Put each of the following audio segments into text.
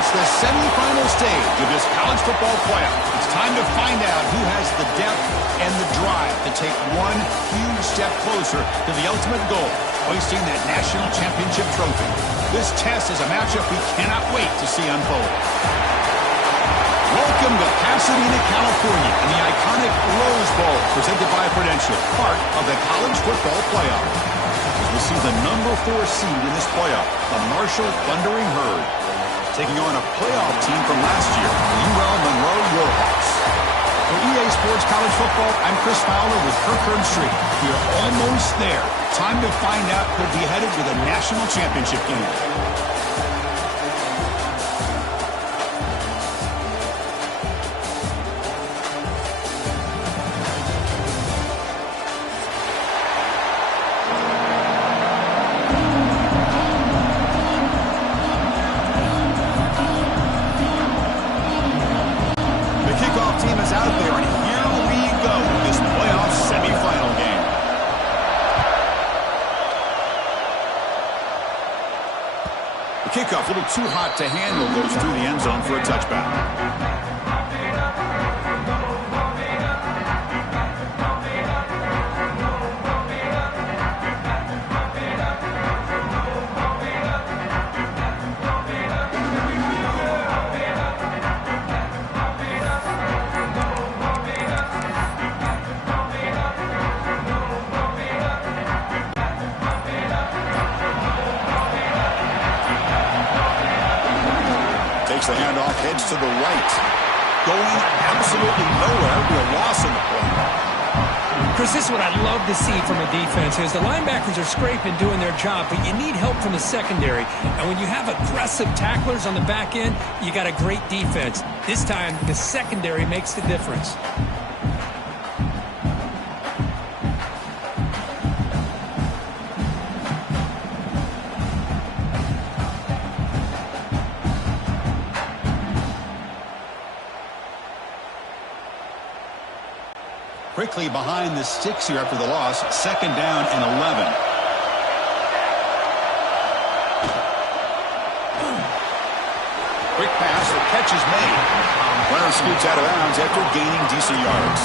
reached the semifinal stage of this college football playoff. It's time to find out who has the depth and the drive to take one huge step closer to the ultimate goal, hoisting that national championship trophy. This test is a matchup we cannot wait to see unfold. Welcome to Pasadena, California, and the iconic Rose Bowl, presented by Prudential, part of the college football playoff. As we see the number 4 seed in this playoff, the Marshall Thundering Herd, taking on a playoff team from last year, the UL Monroe Warhawks. For EA Sports College Football, I'm Chris Fowler with Kirk Herbstreit. We are almost there. Time to find out who'll be headed to the national championship game. Kickoff, a little too hot to handle, goes through the end zone for a touchback. The handoff heads to the right. Going absolutely nowhere. Be a loss in the play. Chris, this is what I'd love to see from a defense is the linebackers are scraping, doing their job, but you need help from the secondary. And when you have aggressive tacklers on the back end, you got a great defense. This time, the secondary makes the difference. quickly behind the sticks here after the loss. 2nd down and 11. Quick pass, the catch is made. Runner scoots out of bounds after gaining decent yards.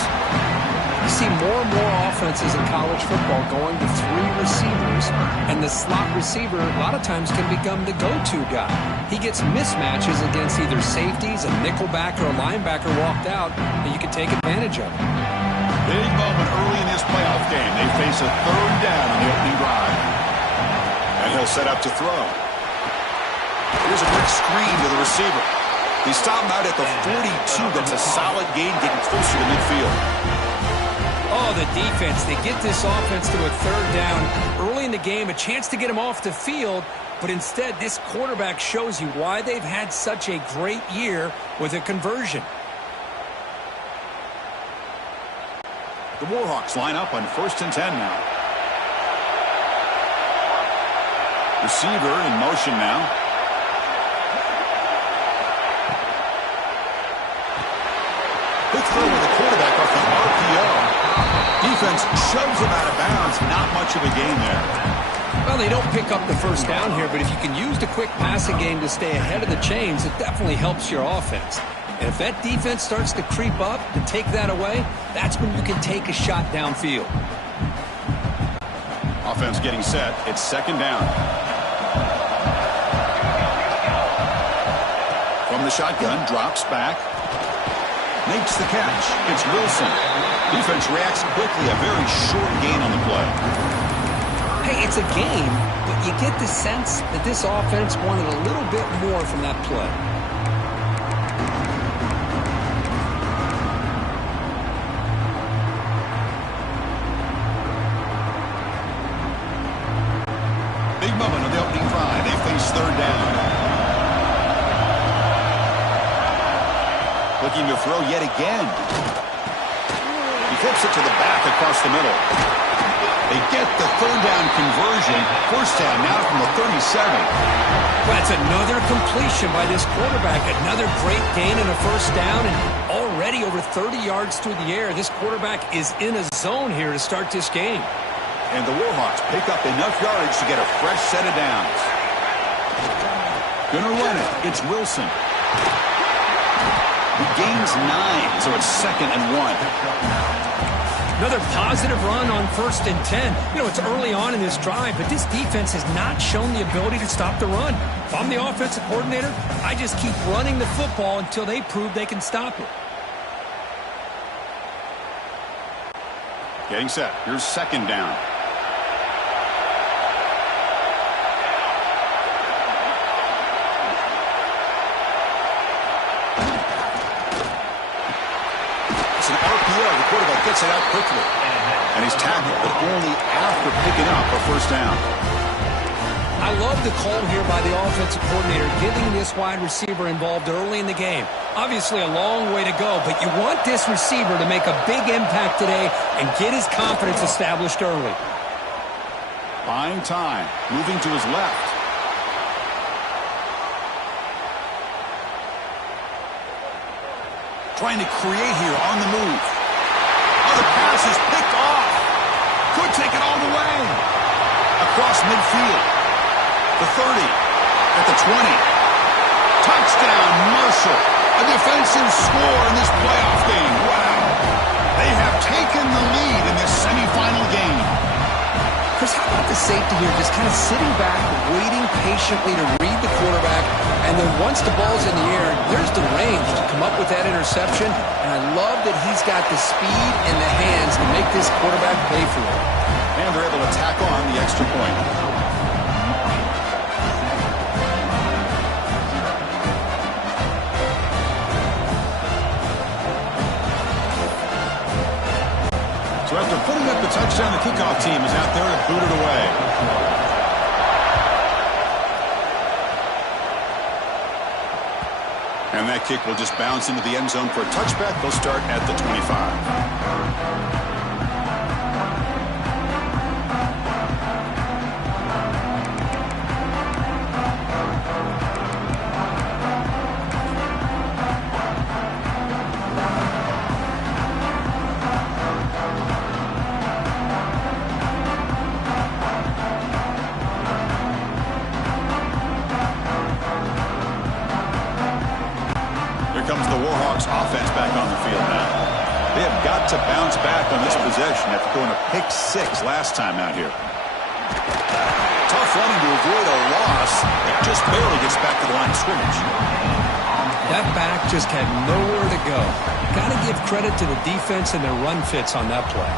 You see more and more offenses in college football going to 3 receivers, and the slot receiver a lot of times can become the go-to guy. He gets mismatches against either safeties, a nickelback, or a linebacker walked out, and you can take advantage of it. Big moment early in this playoff game. They face a 3rd down on the opening drive. And he'll set up to throw. Here's a quick screen to the receiver. He stopped out at the 42. That's a solid gain, getting closer to midfield. Oh, the defense. They get this offense to a 3rd down early in the game, a chance to get him off the field, but instead this quarterback shows you why they've had such a great year with a conversion. The Warhawks line up on 1st and 10 now. Receiver in motion now. Quick throw with the quarterback off the RPO. Defense shoves him out of bounds. Not much of a gain there. Well, they don't pick up the 1st down here, but if you can use the quick passing game to stay ahead of the chains, it definitely helps your offense. And if that defense starts to creep up and take that away, that's when you can take a shot downfield. Offense getting set. It's 2nd down. From the shotgun, drops back. Makes the catch. It's Wilson. Defense reacts quickly. A very short gain on the play. Hey, it's a game, but you get the sense that this offense wanted a little bit more from that play. Big moment on the opening drive. They face 3rd down. Looking to throw yet again. He flips it to the back across the middle. They get the 3rd down conversion. 1st down now from the 37. Well, that's another completion by this quarterback. Another great gain in a 1st down, and already over 30 yards through the air. This quarterback is in a zone here to start this game. And the Warhawks pick up enough yardage to get a fresh set of downs. Gonna run it. It's Wilson. He gains 9, so it's 2nd and 1. Another positive run on 1st and 10. You know, it's early on in this drive, but this defense has not shown the ability to stop the run. If I'm the offensive coordinator, I just keep running the football until they prove they can stop it. Getting set. Here's 2nd down. It's an RPO. The quarterback gets it out quickly. And he's tackled, but only after picking up a 1st down. I love the call here by the offensive coordinator, getting this wide receiver involved early in the game. Obviously a long way to go, but you want this receiver to make a big impact today and get his confidence established early. Buying time, moving to his left. Trying to create here on the move. Oh, the pass is picked off. Could take it all the way. Across midfield. The 30. At the 20. Touchdown, Marshall. A defensive score in this playoff game. Wow. They have taken the lead in this semifinal game. Chris, how about the safety here? Just kind of sitting back, waiting patiently to read the quarterback, and then once the ball's in the air, there's the range to come up with that interception, and I love that he's got the speed and the hands to make this quarterback pay for it. And they're able to tack on the extra point. So after putting up the touchdown, the kickoff team is out there to boot it away. And that kick will just bounce into the end zone for a touchback. They'll start at the 25. Seahawks offense back on the field now. They have got to bounce back on this possession after throwing a pick 6 last time out here. Tough running to avoid a loss. It just barely gets back to the line of scrimmage. That back just had nowhere to go. Got to give credit to the defense and their run fits on that play.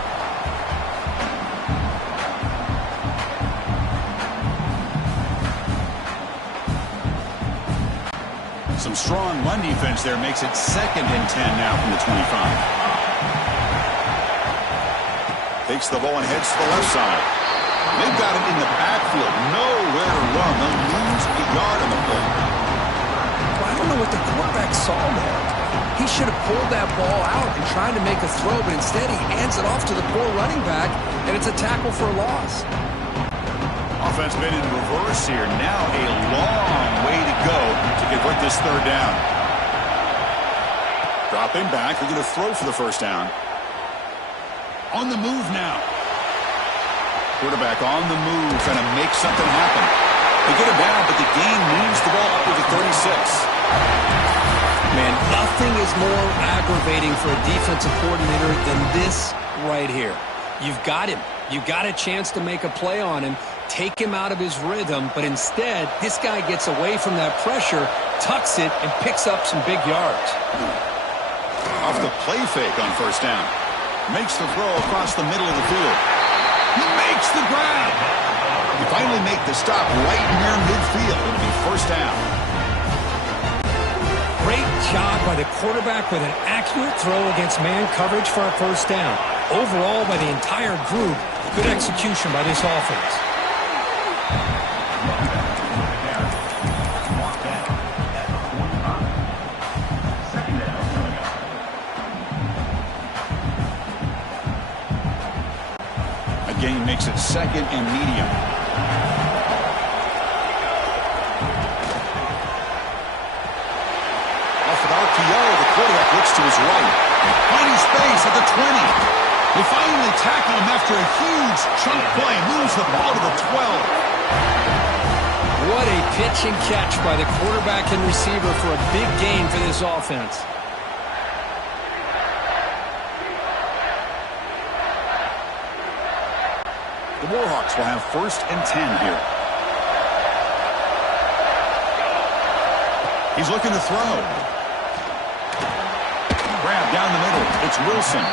Some strong run defense there makes it 2nd and 10 now from the 25. Takes the ball and heads to the left side. They've got it in the backfield. Nowhere to run. They'll lose a yard on the play. Well, I don't know what the quarterback saw there. He should have pulled that ball out and tried to make a throw, but instead he hands it off to the poor running back, and it's a tackle for a loss. Offense been in reverse here. Now a long way to go to convert this 3rd down. Dropping back. They're going to throw for the 1st down. On the move now. Quarterback on the move, trying to make something happen. They get him down, but the gain moves the ball up to the 36. Man, nothing is more aggravating for a defensive coordinator than this right here. You've got him. You got a chance to make a play on him, take him out of his rhythm, but instead, this guy gets away from that pressure, tucks it, and picks up some big yards. Off the play fake on 1st down. Makes the throw across the middle of the field. He makes the grab. You finally make the stop right near midfield. It'll be 1st down. Great job by the quarterback with an accurate throw against man coverage for a 1st down. Overall, by the entire group, good execution by this offense. Gain makes it 2nd and medium. Off an RPO, the quarterback looks to his right. Finding space at the 20. They finally tackle him after a huge chunk play. Moves the ball to the 12. What a pitch and catch by the quarterback and receiver for a big gain for this offense. The Warhawks will have 1st and 10 here. He's looking to throw. Grab down the middle. It's Wilson.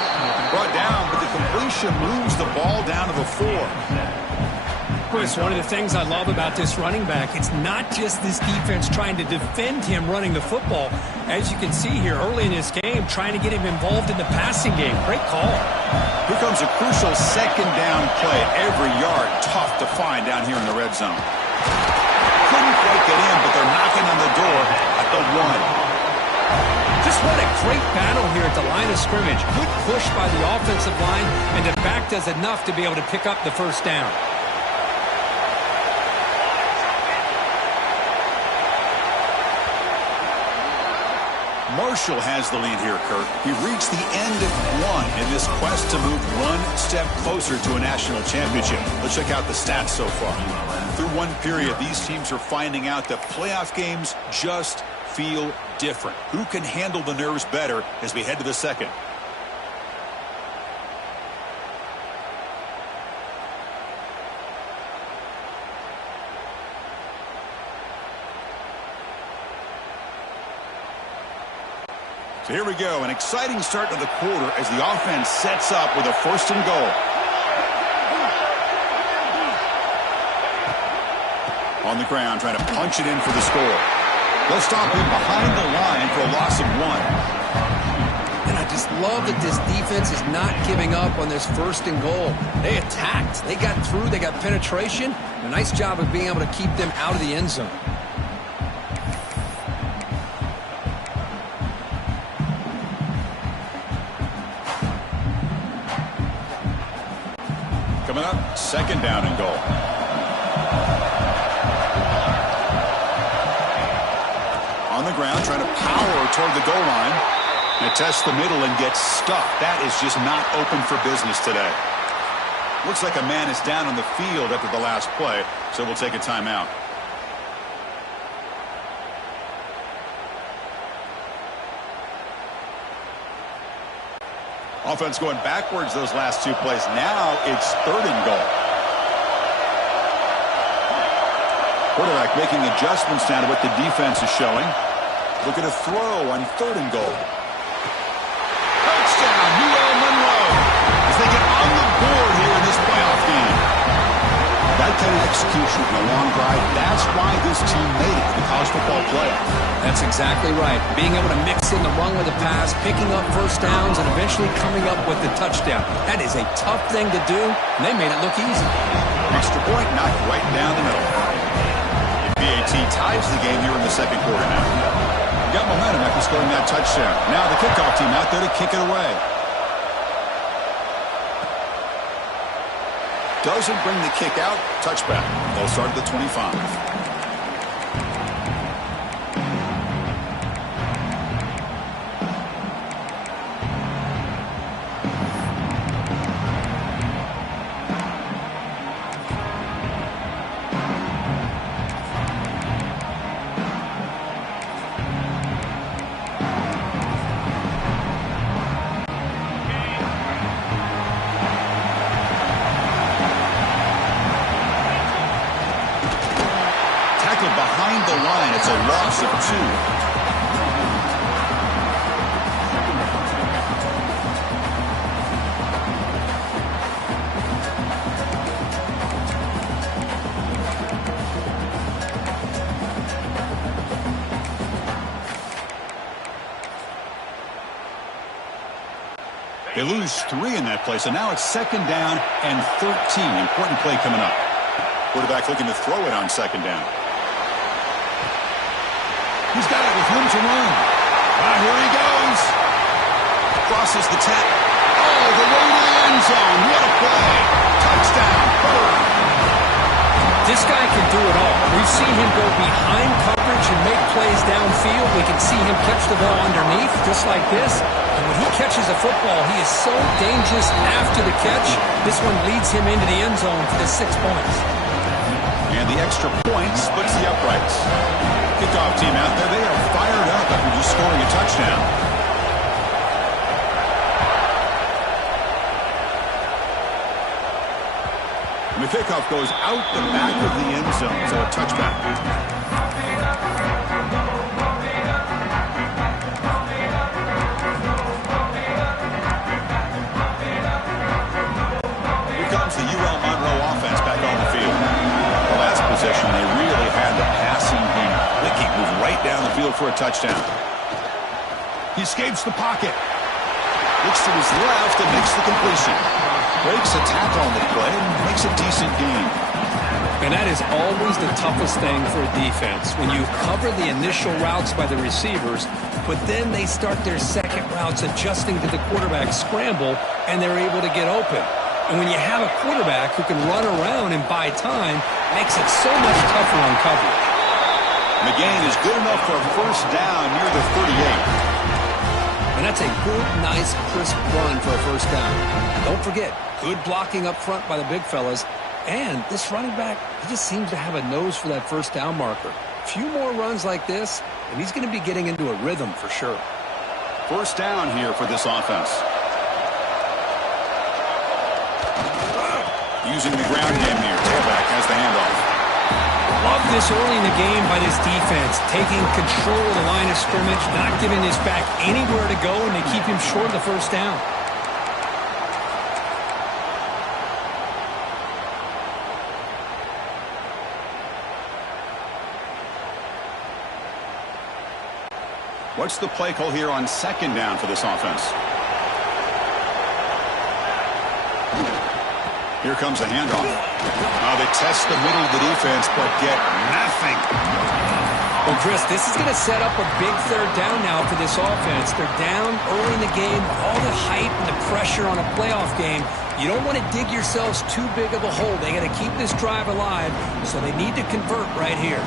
Brought down, but the completion moves the ball down to the 4. Chris, one of the things I love about this running back, it's not just this defense trying to defend him running the football. As you can see here early in this game, trying to get him involved in the passing game. Great call. Here comes a crucial 2nd down play. Every yard tough to find down here in the red zone. Couldn't quite get in, but they're knocking on the door at the 1. Just what a great battle here at the line of scrimmage. Good push by the offensive line, and the back does enough to be able to pick up the 1st down. Marshall has the lead here, Kirk. He reached the end of 1 in this quest to move 1 step closer to a national championship. Let's check out the stats so far. Through one period, these teams are finding out that playoff games just feel different. Who can handle the nerves better as we head to the 2nd? So here we go, an exciting start to the quarter as the offense sets up with a 1st and goal. On the ground, trying to punch it in for the score. They'll stop him behind the line for a loss of 1. And I just love that this defense is not giving up on this 1st and goal. They attacked. They got through. They got penetration. A nice job of being able to keep them out of the end zone. Coming up, 2nd down and goal. On the ground, trying to power toward the goal line. And tests the middle and gets stuck. That is just not open for business today. Looks like a man is down on the field after the last play, so we'll take a timeout. Offense going backwards those last 2 plays. Now it's 3rd and goal. Quarterback making adjustments now to what the defense is showing. Look at a throw on 3rd and goal. Touchdown, UL Monroe, as they get on the board here in this playoff game. That kind of execution in a long drive, that's why this team made it to the college football playoff. That's exactly right. Being able to mix in the run with the pass, picking up first downs, and eventually coming up with the touchdown. That is a tough thing to do, and they made it look easy. Extra point knocked right down the middle. BAT ties the game here in the 2nd quarter now. Got momentum after scoring that touchdown. Now the kickoff team out there to kick it away. Doesn't bring the kick out. Touchback. They'll start at the 25. Behind the line, it's a loss of 2. They lose 3 in that play, so now it's 2nd down and 13. Important play coming up. Quarterback looking to throw it on 2nd down. He's got it with room to run. Here he goes. Crosses the 10. Oh, the way to the end zone. What a play. Touchdown. Bird. This guy can do it all. We've seen him go behind coverage and make plays downfield. We can see him catch the ball underneath, just like this. And when he catches a football, he is so dangerous after the catch. This one leads him into the end zone for the 6 points. And the extra point splits the uprights. Kickoff team out there, they are fired up after just scoring a touchdown. And the kickoff goes out the back of the end zone, so a touchback. Here comes the UL Monroe offense back on the field. The last possession, they really had the passing game clicking, move right down the field for a touchdown. He escapes the pocket. Looks to his left and makes the completion. Breaks a tackle on the play and makes a decent gain. And that is always the toughest thing for a defense. When you cover the initial routes by the receivers, but then they start their second routes adjusting to the quarterback scramble, and they're able to get open. And when you have a quarterback who can run around and buy time, makes it so much tougher on coverage. The gain is good enough for a first down near the 38. And that's a good, nice, crisp run for a first down. Don't forget, good blocking up front by the big fellas. And this running back, he just seems to have a nose for that first down marker. A few more runs like this, and he's going to be getting into a rhythm for sure. First down here for this offense. Using the ground game here. Tailback has the handoff. Love this early in the game by this defense, taking control of the line of scrimmage, not giving this back anywhere to go, and they keep him short of the first down. What's the play call here on second down for this offense? Here comes the handoff. They test the middle of the defense, but get nothing. Well, Chris, this is going to set up a big third down now for this offense. They're down early in the game, all the hype and the pressure on a playoff game. You don't want to dig yourselves too big of a hole. They got to keep this drive alive, so they need to convert right here.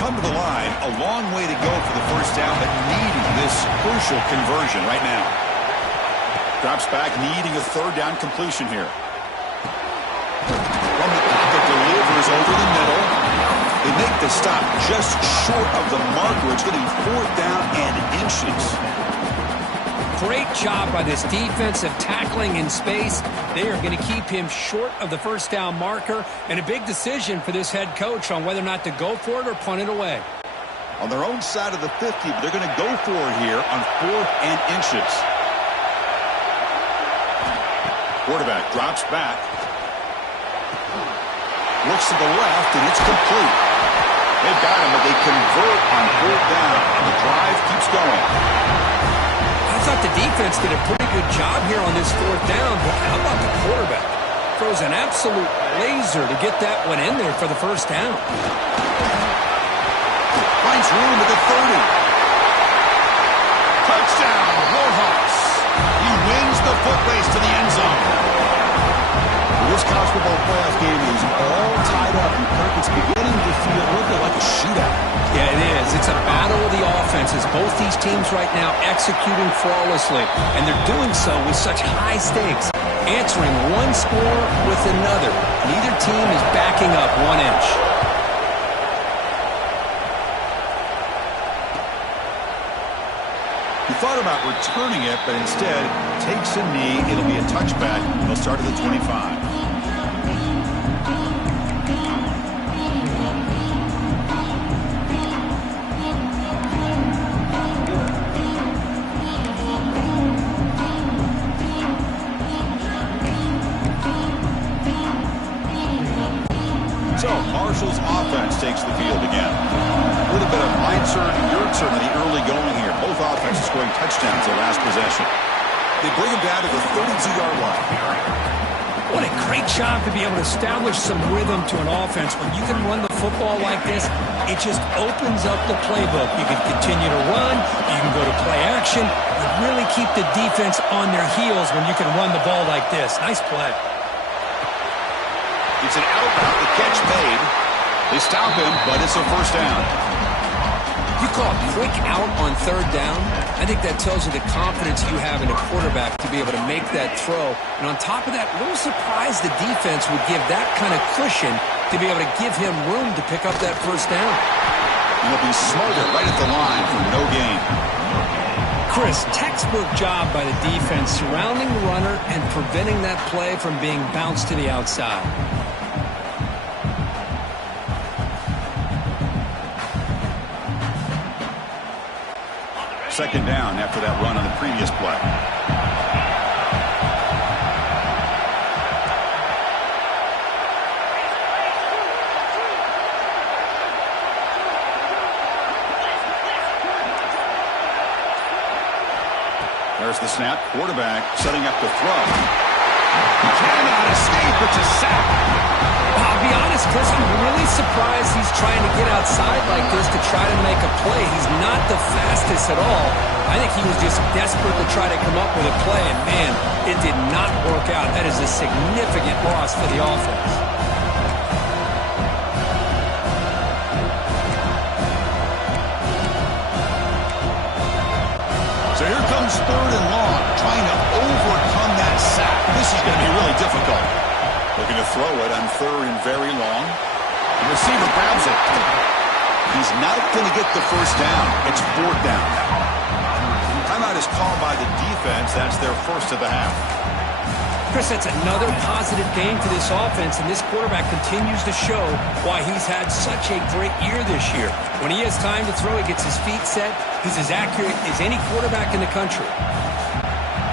Come to the line, a long way to go for the first down, but needing this crucial conversion right now. Drops back, needing a third down completion here. From the pocket, delivers over the middle. make the stop just short of the marker. It's going to be 4th down and inches. Great job by this defensive tackling in space. They are going to keep him short of the 1st down marker, and a big decision for this head coach on whether or not to go for it or punt it away. On their own side of the 50, but they're going to go for it here on 4th and inches. Quarterback drops back. Looks to the left, and it's complete. They've got him, but they convert on 4th down, and the drive keeps going. I thought the defense did a pretty good job here on this 4th down, but how about the quarterback? Throws an absolute laser to get that one in there for the 1st down. Finds room at the 30. Touchdown, Rojas. He wins the foot race to the end zone. This college football playoff game is all tied up, and Kirk, it's beginning to feel a little bit like a shootout. Yeah, it is. It's a battle of the offenses. Both these teams right now executing flawlessly, and they're doing so with such high stakes, answering one score with another. Neither team is backing up 1 inch. He thought about returning it, but instead takes a knee. It'll be a touchback. They'll start at the 25. So Marshall's offense takes the field again. A little bit of Meitzer and Yurtzer in the early going here. Both offenses scoring touchdowns their last possession. They bring him down to the 32-yard line. What a great job to be able to establish some rhythm to an offense. When you can run the football like this, it just opens up the playbook. You can continue to run, you can go to play action, and really keep the defense on their heels when you can run the ball like this. Nice play. It's an out route, the catch made. They stop him, but it's a 1st down. You call a quick out on 3rd down, I think that tells you the confidence you have in a quarterback to be able to make that throw. And on top of that, a little surprised the defense would give that kind of cushion to be able to give him room to pick up that 1st down. And he'll be smothered right at the line for no gain. Chris, textbook job by the defense surrounding the runner and preventing that play from being bounced to the outside. 2nd down after that run on the previous play. There's the snap. Quarterback setting up the throw. Cannot escape. It's a sack. I'll be honest, Chris, I'm really surprised he's trying to get outside like this to try to make a play. He's not the fastest at all. I think he was just desperate to try to come up with a play, and man, it did not work out. That is a significant loss for the offense. So here comes 3rd and long, trying to overcome that sack. This is going to be really difficult. Looking to throw it on 3rd and very long. The receiver grabs it. He's not going to get the 1st down. It's 4th down. Timeout is called by the defense. That's their 1st of the half. Chris, that's another positive game for this offense, and this quarterback continues to show why he's had such a great year this year. When he has time to throw, he gets his feet set. He's as accurate as any quarterback in the country.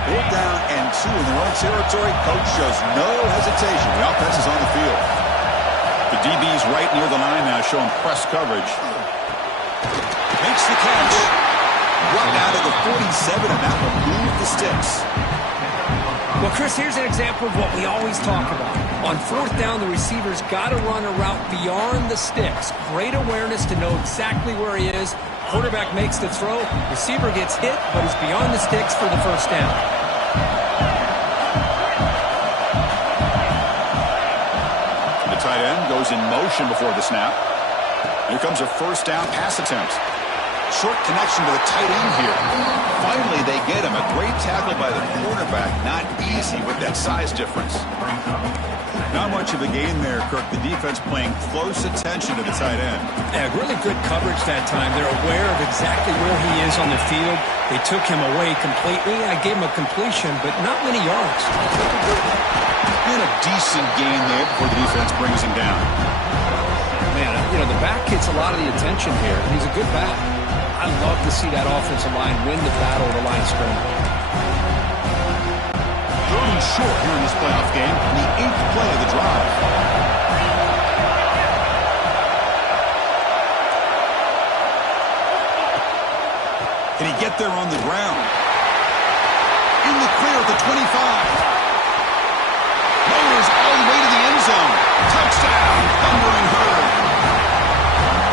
4th down and 2 in their own territory. Coach shows no hesitation. The offense is on the field. The DB's right near the line now, showing press coverage. Makes the catch. Brought down to the 47, and that will move the sticks. Well, Chris, here's an example of what we always talk about. On 4th down, the receiver's got to run a route beyond the sticks. Great awareness to know exactly where he is. Quarterback makes the throw. Receiver gets hit, but is beyond the sticks for the 1st down. The tight end goes in motion before the snap. Here comes a 1st down pass attempt. Short connection to the tight end here. Finally, they get him. A great tackle by the quarterback. Not easy with that size difference. Not much of a gain there, Kirk. The defense paying close attention to the tight end. Yeah, really good coverage that time. They're aware of exactly where he is on the field. They took him away completely. I gave him a completion, but not many yards. And a decent gain there before the defense brings him down. Man, you know, the back gets a lot of the attention here. He's a good back. I love to see that offensive line win the battle of the line of scrimmage. Third and short here in this playoff game, the 8th play of the drive. Can he get there on the ground? In the clear at the 25. Lowers all the way to the end zone. Touchdown, thundering herd.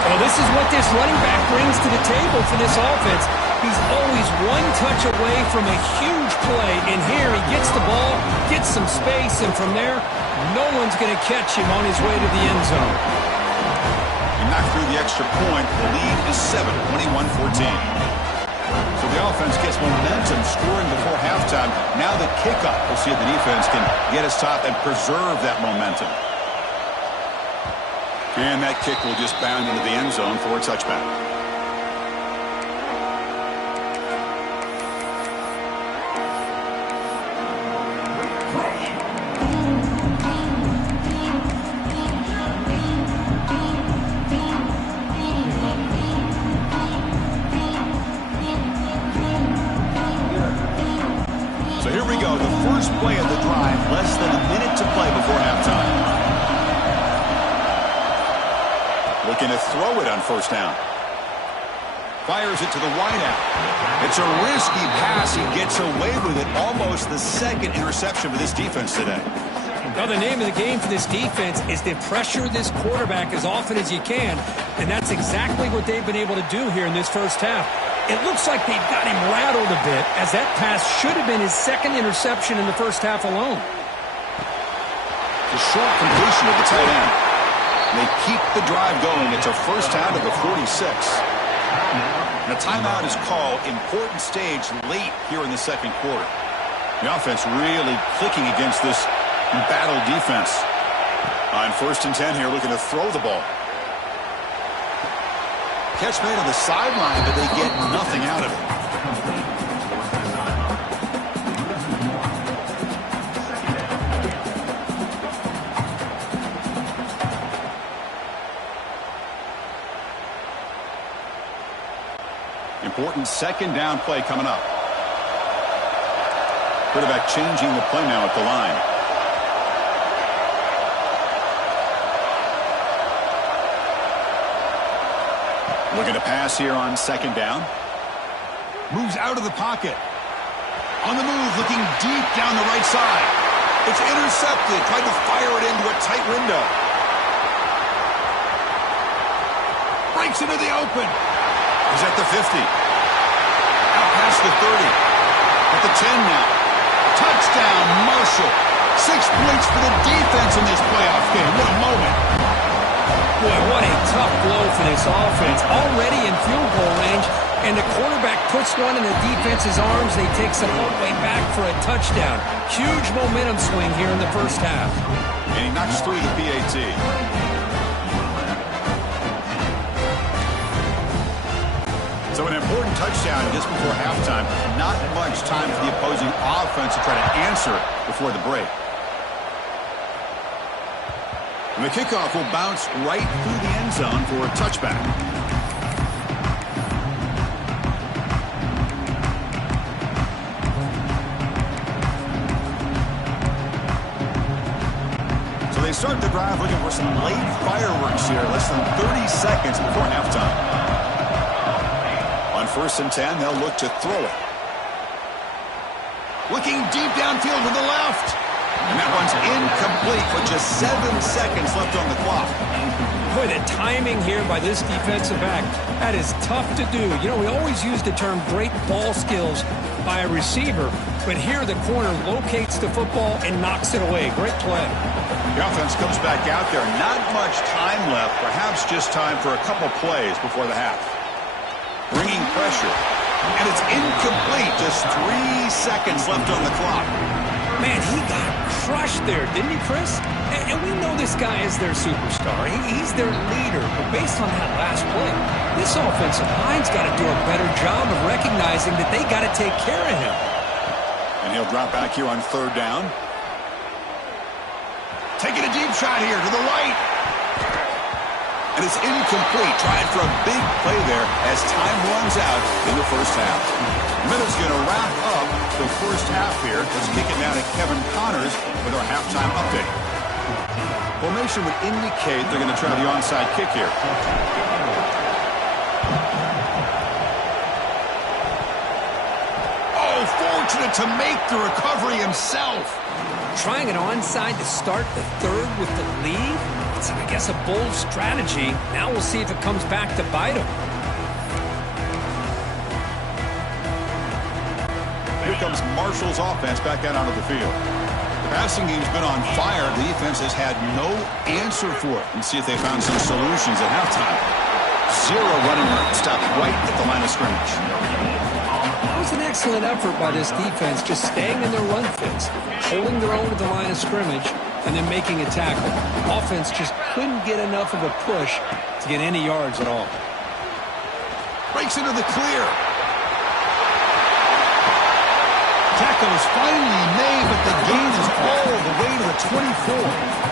Well, this is what this running back brings to the table for this offense. He's always one touch away from a huge play, and here he gets the ball, gets some space, and from there, no one's going to catch him on his way to the end zone. He knocked through the extra point. The lead is 7, 21-14. So the offense gets momentum scoring before halftime. Now the kickoff. We'll see if the defense can get us top and preserve that momentum. And that kick will just bound into the end zone for a touchback. So here we go. The first play of the drive. Less than a minute to play before halftime. Looking to throw it on first down. Fires it to the wideout. It's a risky pass. He gets away with it. Almost the second interception for this defense today. Now, the name of the game for this defense is to pressure this quarterback as often as you can, and that's exactly what they've been able to do here in this first half. It looks like they've got him rattled a bit, as that pass should have been his second interception in the first half alone. The short completion of the tight end. They keep the drive going. It's a first down to the 46. And a timeout is called. Important stage late here in the second quarter. The offense really clicking against this battle defense. On first and 10 here, looking to throw the ball. Catch made on the sideline, but they get nothing out of it. Important second down play coming up. Quarterback changing the play now at the line. Looking to pass here on second down. Moves out of the pocket. On the move, looking deep down the right side. It's intercepted. Tried to fire it into a tight window. Breaks into the open. He's at the 50. Out past the 30. At the 10 now. Touchdown, Marshall. 6 points for the defense in this playoff game. What a moment. Boy, what a tough blow for this offense. Already in field goal range, and the quarterback puts one in the defense's arms. They take some all the way back for a touchdown. Huge momentum swing here in the first half. And he knocks through the PAT. So an important touchdown just before halftime. Not much time for the opposing offense to try to answer before the break. And the kickoff will bounce right through the end zone for a touchback. So they start the drive looking for some late fireworks here. Less than 30 seconds before halftime. On first and 10, they'll look to throw it. Looking deep downfield to the left. And that one's incomplete with just 7 seconds left on the clock. Boy, the timing here by this defensive back, that is tough to do. You know, we always use the term great ball skills by a receiver, but here the corner locates the football and knocks it away. Great play. The offense comes back out there. Not much time left, perhaps just time for a couple plays before the half. Bringing pressure. And it's incomplete. Just 3 seconds left on the clock. Man, he got crushed there, didn't he, Chris? And we know this guy is their superstar. He's their leader. But based on that last play, this offensive line's got to do a better job of recognizing that they got to take care of him. And he'll drop back here on 3rd down. Taking a deep shot here to the right. And it's incomplete. Trying for a big play there as time runs out in the first half. Minute's going to wrap up the first half here. Let's kick it now to Kevin Connors with our halftime update. Formation would indicate they're going to try the onside kick here. Oh, fortunate to make the recovery himself. Trying it onside to start the 3rd with the lead? It's, I guess, a bold strategy. Now we'll see if it comes back to bite him. Here comes Marshall's offense back out onto the field. The passing game's been on fire. The defense has had no answer for it. Let's see if they found some solutions at halftime. 0 running room. Stopped right at the line of scrimmage. That was an excellent effort by this defense, just staying in their run fits, holding their own at the line of scrimmage, and then making a tackle. Offense just couldn't get enough of a push to get any yards at all. Breaks into the clear. Tackle is finally made, but the gain is all the way to the 24.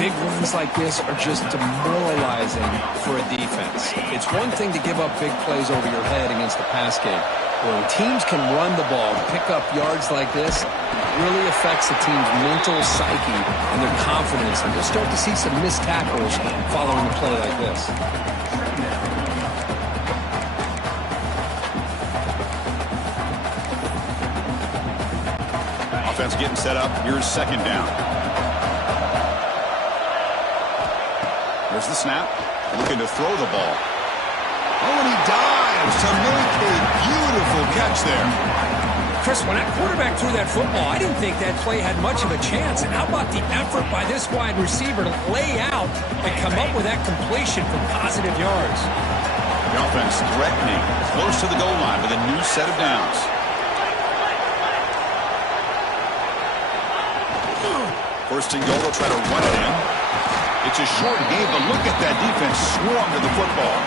Big runs like this are just demoralizing for a defense. It's one thing to give up big plays over your head against the pass game. When teams can run the ball, pick up yards like this, it really affects the team's mental psyche and their confidence. And you'll start to see some missed tackles following a play like this. Offense getting set up. Here's 2nd down. There's the snap. Looking to throw the ball. Oh, and he dives to make a beautiful catch there. Chris, when that quarterback threw that football, I didn't think that play had much of a chance. And how about the effort by this wide receiver to lay out and come up with that completion for positive yards? The offense threatening, close to the goal line with a new set of downs. First and goal, they'll try to run it in. It's a short game, but look at that defense swarm to the football.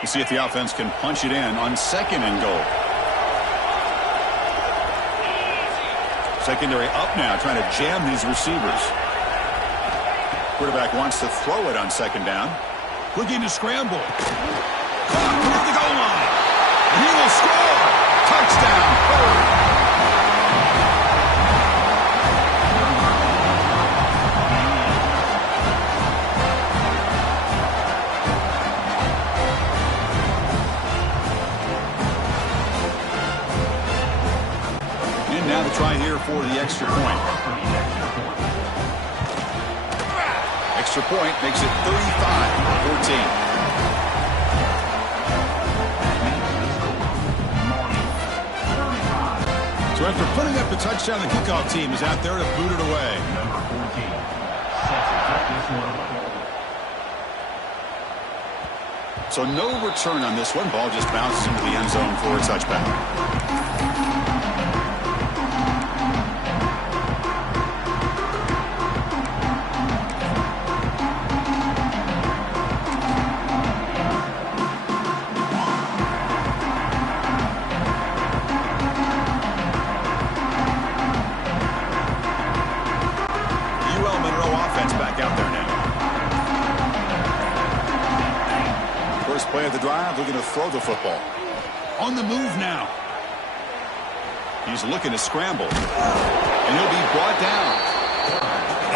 We'll see if the offense can punch it in on 2nd and goal. Secondary up now, trying to jam these receivers. Quarterback wants to throw it on 2nd down. Looking to scramble. Caught near the goal line. And he will score. Touchdown. And now the try here for the extra point. Extra point makes it 35-14. So after putting up the touchdown, the kickoff team is out there to boot it away. So no return on this one. Ball just bounces into the end zone for a touchback. Play of the drive, looking to throw the football. On the move now. He's looking to scramble. And he'll be brought down.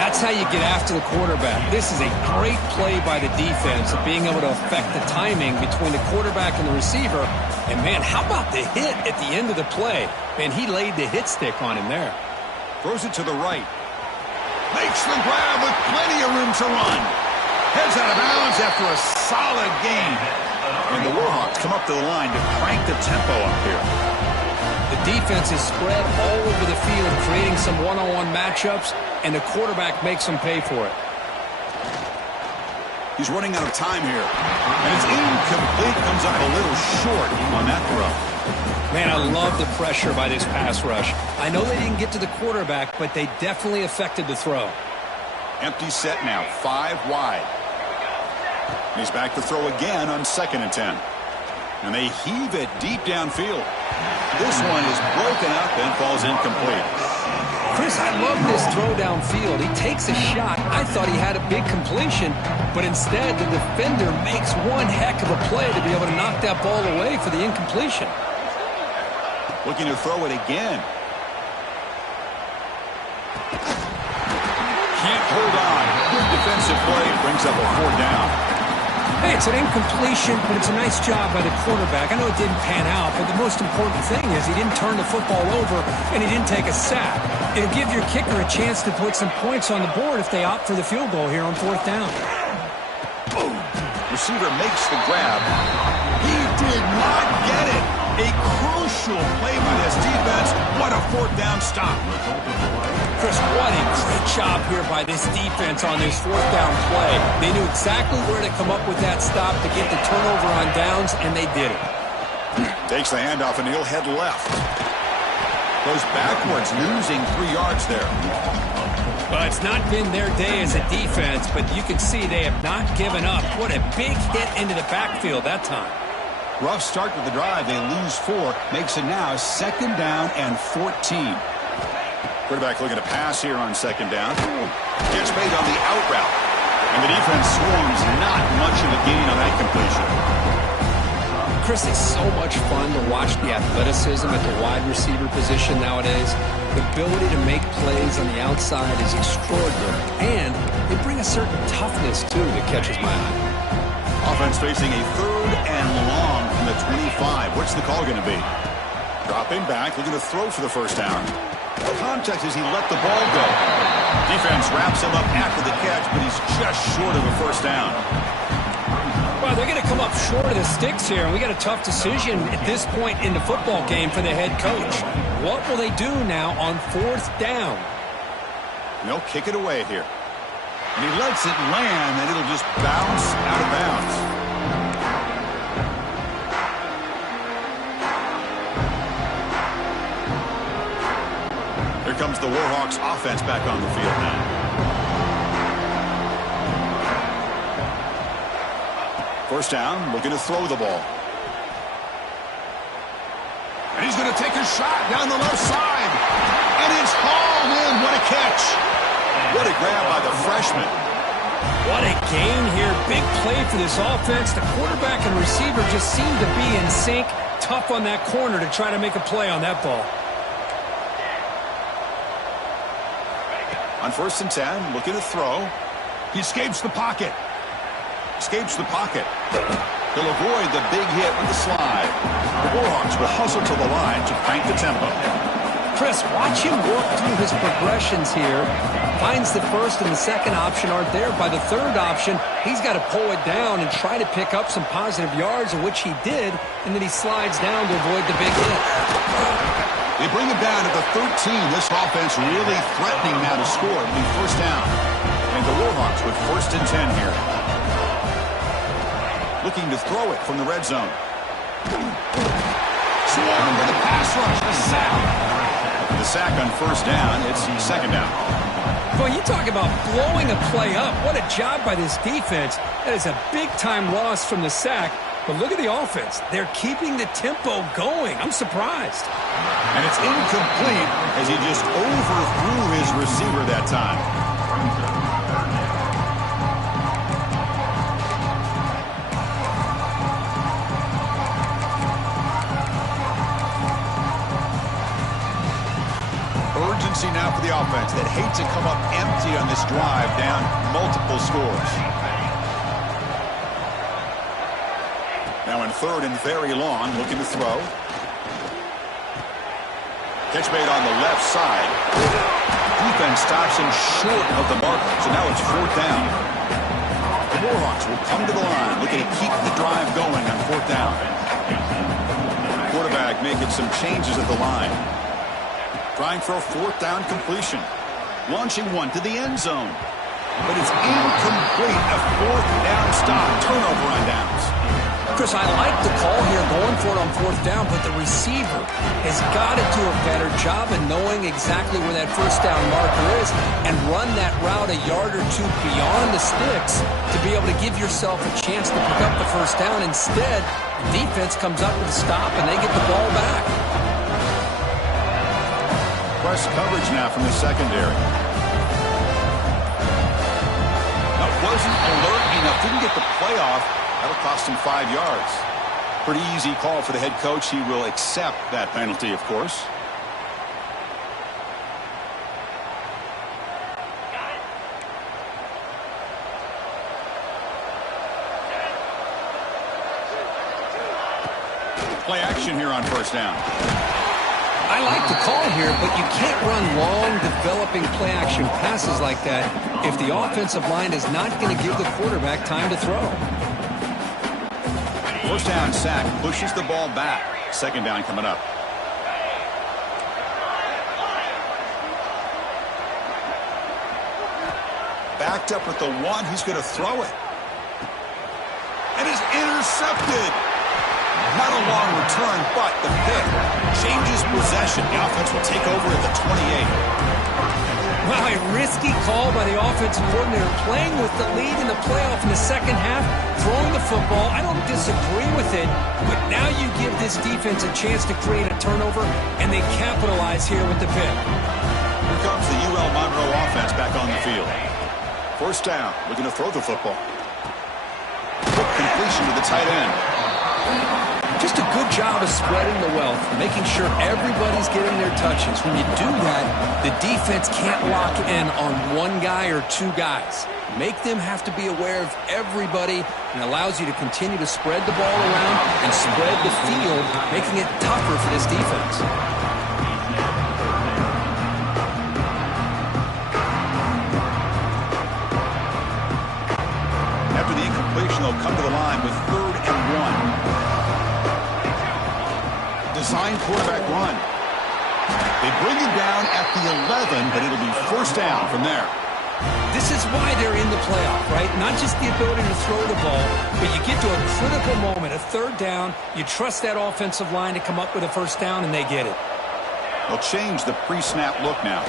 That's how you get after the quarterback. This is a great play by the defense of being able to affect the timing between the quarterback and the receiver. And, man, how about the hit at the end of the play? Man, he laid the hit stick on him there. Throws it to the right. Makes the grab with plenty of room to run. Heads out of bounds after a solid gain. And the Warhawks come up to the line to crank the tempo up here. The defense is spread all over the field, creating some one-on-one matchups, and the quarterback makes them pay for it. He's running out of time here. And it's incomplete. Comes up a little short on that throw. Man, I love the pressure by this pass rush. I know they didn't get to the quarterback, but they definitely affected the throw. Empty set now, 5 wide. And he's back to throw again on 2nd and 10. And they heave it deep downfield. This one is broken up and falls incomplete. Chris, I love this throw downfield. He takes a shot. I thought he had a big completion, but instead the defender makes one heck of a play to be able to knock that ball away for the incompletion. Looking to throw it again. Can't hold on. Good defensive play. Brings up a 4th down. Hey, it's an incompletion, but it's a nice job by the quarterback. I know it didn't pan out, but the most important thing is he didn't turn the football over and he didn't take a sack. It'll give your kicker a chance to put some points on the board if they opt for the field goal here on 4th down. Boom. Receiver makes the grab. He did not get it. A crucial play by this defense. What a 4th down stop. Chris, what a great job here by this defense on this 4th down play. They knew exactly where to come up with that stop to get the turnover on downs, and they did it. Takes the handoff, and he'll head left. Goes backwards, losing 3 yards there. Well, it's not been their day as a defense, but you can see they have not given up. What a big hit into the backfield that time. Rough start with the drive. They lose 4. Makes it now 2nd down and 14. Quarterback looking to pass here on 2nd down. Gets made on the out route. And the defense swarms not much of a gain on that completion. Chris, it's so much fun to watch the athleticism at the wide receiver position nowadays. The ability to make plays on the outside is extraordinary. And they bring a certain toughness, too, that catches my eye. Offense facing a 3rd and long from the 25. What's the call going to be? Dropping back, looking to throw for the 1st down. The context is he let the ball go. Defense wraps him up after the catch, but he's just short of a 1st down. Well, they're going to come up short of the sticks here, and we got a tough decision at this point in the football game for the head coach. What will they do now on 4th down? They'll kick it away here. And he lets it land, and it'll just bounce out of bounds. Here comes the Warhawks offense back on the field now. First down, looking to throw the ball. And he's going to take a shot down the left side. And it's hauled in. What a catch. What a grab by the freshman. What a gain here. Big play for this offense. The quarterback and receiver just seem to be in sync. Tough on that corner to try to make a play on that ball. On 1st and 10, looking to throw. He escapes the pocket. Escapes the pocket. He'll avoid the big hit with the slide. The Warhawks will hustle to the line to crank the tempo. Chris, watch him work through his progressions here. Finds the 1st and the 2nd option aren't there. By the 3rd option, he's got to pull it down and try to pick up some positive yards, of which he did, and then he slides down to avoid the big hit. They bring it down to the 13. This offense really threatening now to score. It'll be 1st down. And the Warhawks with 1st and 10 here. Looking to throw it from the red zone. Swarmed with the pass rush. The sack. The sack on 1st down. It's 2nd down. Boy, you talk about blowing a play up. What a job by this defense. That is a big-time loss from the sack. But look at the offense. They're keeping the tempo going. I'm surprised. And it's incomplete as he just overthrew his receiver that time. Urgency now for the offense that hate to come up empty on this drive, down multiple scores. Now in 3rd and very long, looking to throw. Catch made on the left side. Defense stops him short of the mark, so now it's 4th down. The Warhawks will come to the line, looking to keep the drive going on 4th down. Quarterback making some changes at the line. Trying for a 4th down completion. Launching one to the end zone. But it's incomplete. A 4th down stop. Turnover on downs. Chris, I like the call here going for it on 4th down, but the receiver has got to do a better job of knowing exactly where that 1st down marker is and run that route a yard or two beyond the sticks to be able to give yourself a chance to pick up the 1st down. Instead, the defense comes up with a stop and they get the ball back. Press coverage now from the secondary. That wasn't alert enough. Didn't get the play off. That'll cost him 5 yards. Pretty easy call for the head coach. He will accept that penalty, of course. Play action here on 1st down. I like the call here, but you can't run long, developing play-action passes like that if the offensive line is not going to give the quarterback time to throw. 1st down sack pushes the ball back. 2nd down coming up. Backed up with the 1. He's going to throw it. And is intercepted. Not a long return, but the pick changes possession. The offense will take over at the 28. Wow, a risky call by the offensive coordinator, playing with the lead in the playoff in the 2nd half, throwing the football. I don't disagree with it, but now you give this defense a chance to create a turnover, and they capitalize here with the pick. Here comes the UL Monroe offense back on the field. 1st down, looking to throw the football. Quick completion to the tight end. Just a good job of spreading the wealth, making sure everybody's getting their touches. When you do that, the defense can't lock in on one guy or 2 guys. Make them have to be aware of everybody, and allows you to continue to spread the ball around and spread the field, making it tougher for this defense. After the incompletion, they'll come to the line with 3rd and 1. Design quarterback run. They bring him down at the 11, but it'll be 1st down from there. This is why they're in the playoff, right? Not just the ability to throw the ball, but you get to a critical moment, a 3rd down. You trust that offensive line to come up with a 1st down, and they get it. They'll change the pre-snap look now.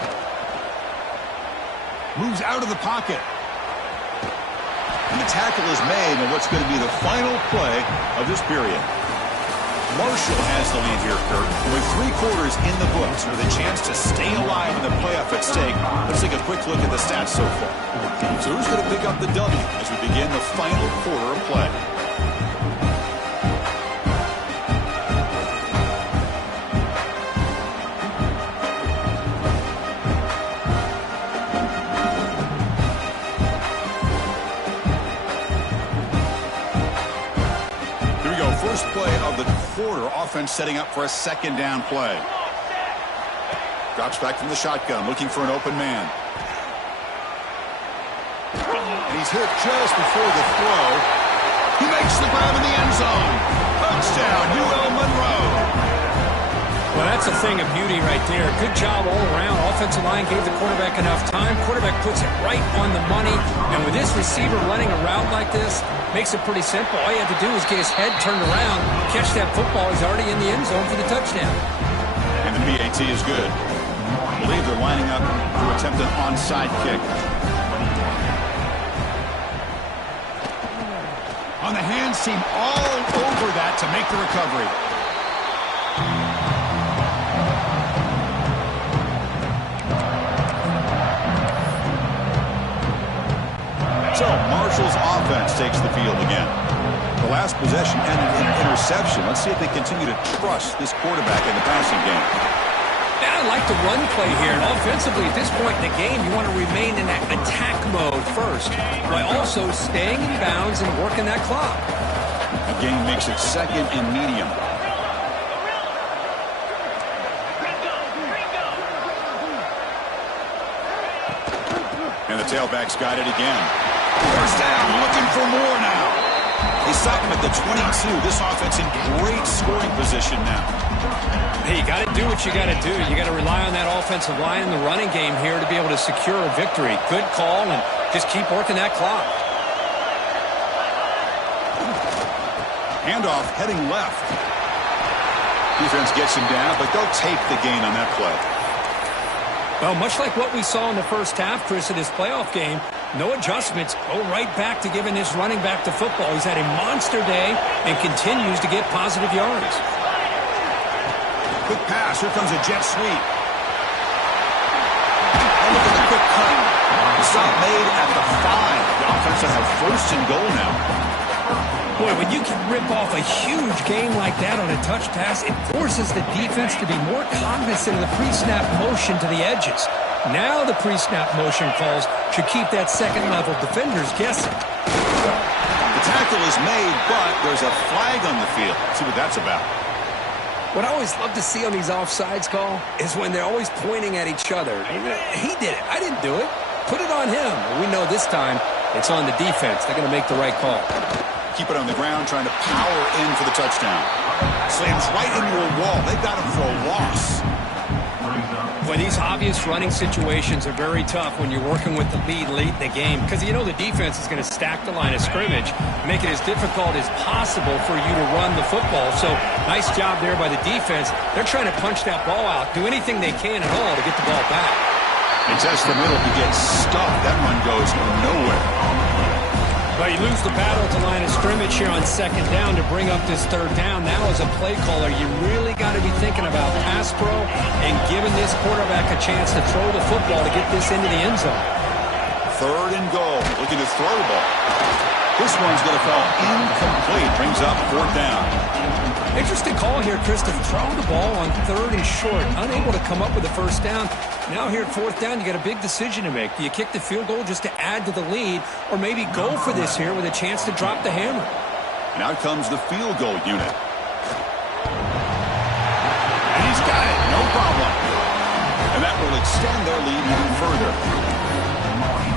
Moves out of the pocket. And the tackle is made on what's going to be the final play of this period. Marshall has the lead here, Kurt. With 3 quarters in the books, with a chance to stay alive in the playoff at stake. Let's take a quick look at the stats so far. So who's going to pick up the W as we begin the final quarter of play? First play of the quarter. Offense setting up for a 2nd down play. Drops back from the shotgun, looking for an open man. And he's hit just before the throw. He makes the grab in the end zone. Touchdown, UL Monroe. Well, that's a thing of beauty right there. Good job all around. Offensive line gave the quarterback enough time. Quarterback puts it right on the money. And with this receiver running a route like this, makes it pretty simple. All you have to do is get his head turned around, catch that football. He's already in the end zone for the touchdown. And the PAT is good. I believe they're lining up to attempt an onside kick. On the hands team all over that to make the recovery. So Marshall's offense takes the field again. The last possession ended in an interception. Let's see if they continue to trust this quarterback in the passing game. Yeah, I like the run play here. And offensively, at this point in the game, you want to remain in that attack mode first, while also staying in bounds and working that clock. The game makes it 2nd and medium. And the tailback's got it again. First down, looking for more now. They stop him at the 22. This offense in great scoring position now. Hey, you got to do what you got to do. You got to rely on that offensive line in the running game here to be able to secure a victory. Good call, and just keep working that clock. Handoff heading left. Defense gets him down, but they'll take the gain on that play. Well, much like what we saw in the first half, Chris, in this playoff game, no adjustments, go right back to giving this running back the football. He's had a monster day and continues to get positive yards. Quick pass. Here comes a jet sweep. And look at the quick cut. Stop made at the 5. The offense will have first and goal now. Boy, when you can rip off a huge game like that on a touch pass, it forces the defense to be more cognizant of the pre-snap motion to the edges. Now the pre-snap motion calls should keep that second-level defenders guessing. The tackle is made, but there's a flag on the field. Let's see what that's about. What I always love to see on these offsides call is when they're always pointing at each other. He did it. I didn't do it. Put it on him. We know this time it's on the defense. They're going to make the right call. Keep it on the ground, trying to power in for the touchdown. Slams right into a wall. They've got him for a loss. Boy, these obvious running situations are very tough when you're working with the lead late in the game because you know the defense is going to stack the line of scrimmage, make it as difficult as possible for you to run the football. So nice job there by the defense. They're trying to punch that ball out, do anything they can at all to get the ball back. They test the middle to get stuffed. That run goes nowhere. Well, you lose the battle at the line of scrimmage here on second down to bring up this third down. Now, as a play caller, you really got to be thinking about pass pro and giving this quarterback a chance to throw the football to get this into the end zone. Third and goal. Looking to throw the ball. This one's going to fall incomplete. Brings up fourth down. Interesting call here, Chris, to throw the ball on third and short. Unable to come up with a first down. Now here at fourth down, you got a big decision to make. Do you kick the field goal just to add to the lead, or maybe go for this here with a chance to drop the hammer? And out comes the field goal unit. And he's got it. No problem. And that will extend their lead even further.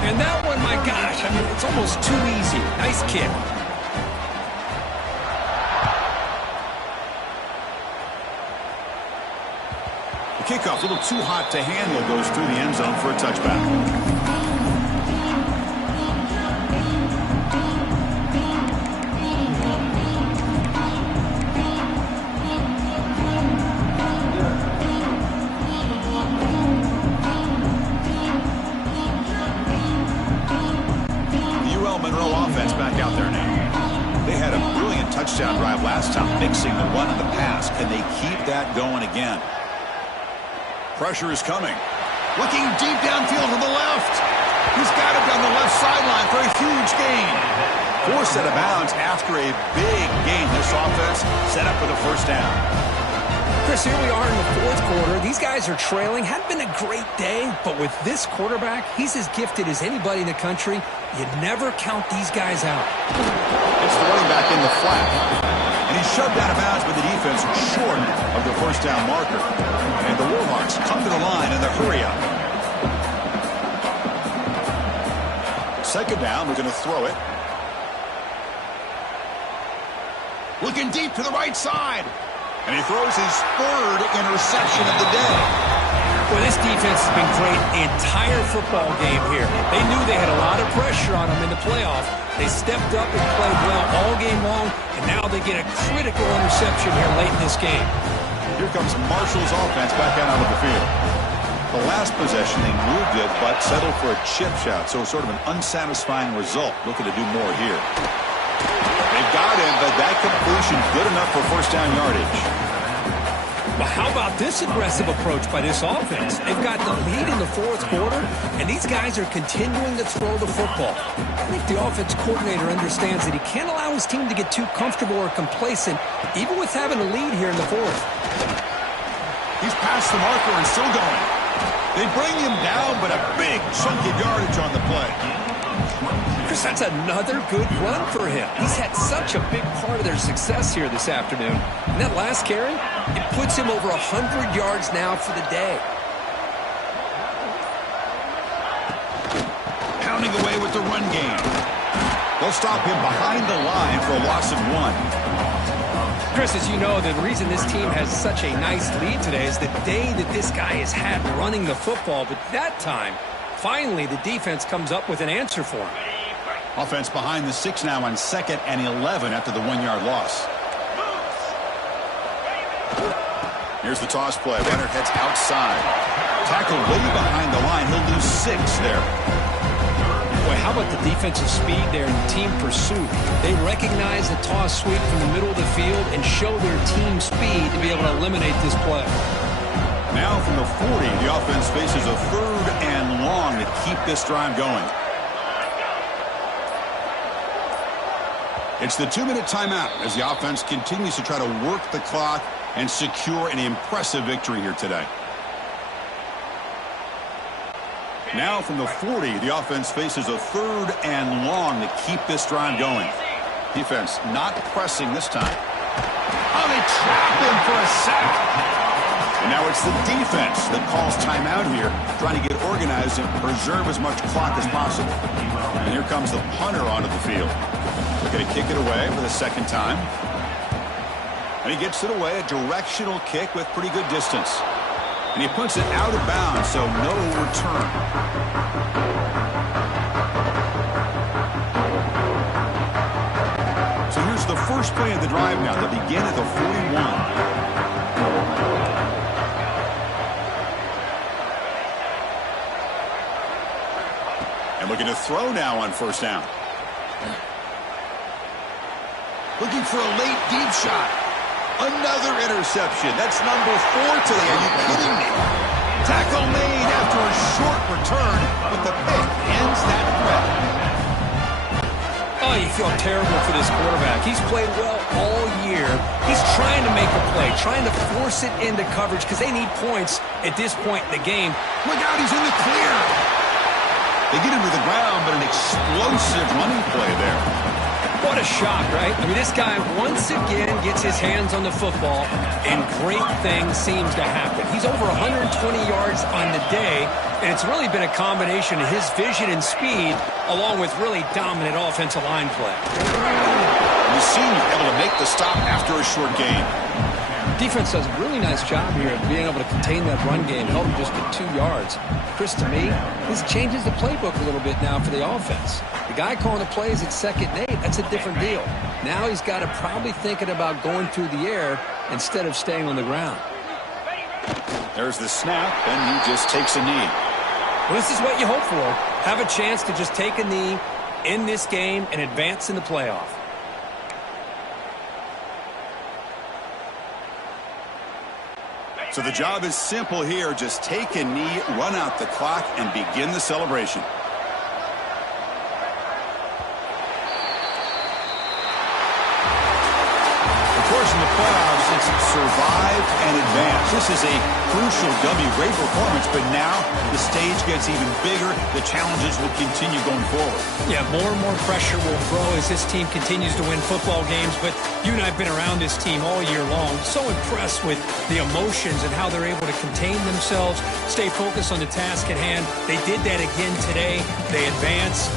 And that one, my gosh, I mean, it's almost too easy. Nice kick. The kickoff, a little too hot to handle, goes through the end zone for a touchback. The UL Monroe offense back out there now. They had a brilliant touchdown drive last time, mixing the run and the pass. Can they keep that going again? Pressure is coming. Looking deep downfield to the left. He's got it down the left sideline for a huge gain. Forced out of bounds after a big gain. This offense set up for the first down. Chris, here we are in the fourth quarter. These guys are trailing. Hadn't been a great day, but with this quarterback, he's as gifted as anybody in the country. You never count these guys out. It's the running back in the flat. And he's shoved out of bounds by the defense short of the first down marker. And the Warhawks come to the line and they hurry up. Second down, we're going to throw it. Looking deep to the right side. And he throws his third interception of the day. Well, this defense has been great the entire football game here. They knew they had a lot of pressure on them in the playoff. They stepped up and played well all game long, and now they get a critical interception here late in this game. Here comes Marshall's offense back out onto the field. The last possession, they moved it, but settled for a chip shot, so sort of an unsatisfying result. Looking to do more here. They've got him, but that completion's good enough for first down yardage. Well, how about this aggressive approach by this offense? They've got the lead in the fourth quarter, and these guys are continuing to throw the football. I think the offense coordinator understands that he can't allow his team to get too comfortable or complacent, even with having a lead here in the fourth. He's past the marker and still going. They bring him down, but a big chunk of yardage on the play. Chris, that's another good run for him. He's had such a big part of their success here this afternoon. And that last carry, it puts him over 100 yards now for the day. running away with the run game. They'll stop him behind the line for a loss of 1. Chris, as you know, the reason this team has such a nice lead today is the day that this guy has had running the football. But that time, finally, the defense comes up with an answer for him. Offense behind the 6 now on 2nd and 11 after the 1-yard loss. Here's the toss play. Runner heads outside. Tackle way behind the line. He'll lose 6 there. Boy, how about the defensive speed there in team pursuit? They recognize the toss sweep from the middle of the field and show their team speed to be able to eliminate this play. Now from the 40, the offense faces a 3rd and long to keep this drive going. It's the 2-minute timeout as the offense continues to try to work the clock and secure an impressive victory here today. Now from the 40, the offense faces a 3rd and long to keep this drive going. Defense not pressing this time. Oh, they trap him for a sack. And now it's the defense that calls timeout here, trying to get organized and preserve as much clock as possible. And here comes the punter onto the field. They're going to kick it away for the 2nd time. And he gets it away, a directional kick with pretty good distance. And he puts it out of bounds, so no return. So here's the first play of the drive now. They begin at the 41. And looking to throw now on 1st down. Looking for a late deep shot. Another interception. That's number 4 today. Are you kidding me? Tackle made after a short return, but the pick ends that threat. Oh, you feel terrible for this quarterback. He's played well all year. He's trying to make a play, trying to force it into coverage because they need points at this point in the game. Look out, he's in the clear. They get him to the ground, but an explosive running play there. What a shock, right? I mean, this guy once again gets his hands on the football, and great things seems to happen. He's over 120 yards on the day, and it's really been a combination of his vision and speed, along with really dominant offensive line play. The senior able to make the stop after a short gain. Defense does a really nice job here of being able to contain that run game, help him just get 2 yards. Chris, to me, this changes the playbook a little bit now for the offense. The guy calling the plays at 2nd and 8, that's a different deal. Now he's got to probably thinking about going through the air instead of staying on the ground. There's the snap, and he just takes a knee. Well, this is what you hope for. Have a chance to just take a knee in this game and advance in the playoff. So the job is simple here. Just take a knee, run out the clock, and begin the celebration. Of course, in the playoffs, it's survive and advance. This is a crucial W. Great performance, but now the stage gets even bigger. The challenges will continue going forward. Yeah, more and more pressure will grow as this team continues to win football games, but you and I have been around this team all year long. So impressed with the emotions and how they're able to contain themselves, stay focused on the task at hand. They did that again today. They advance.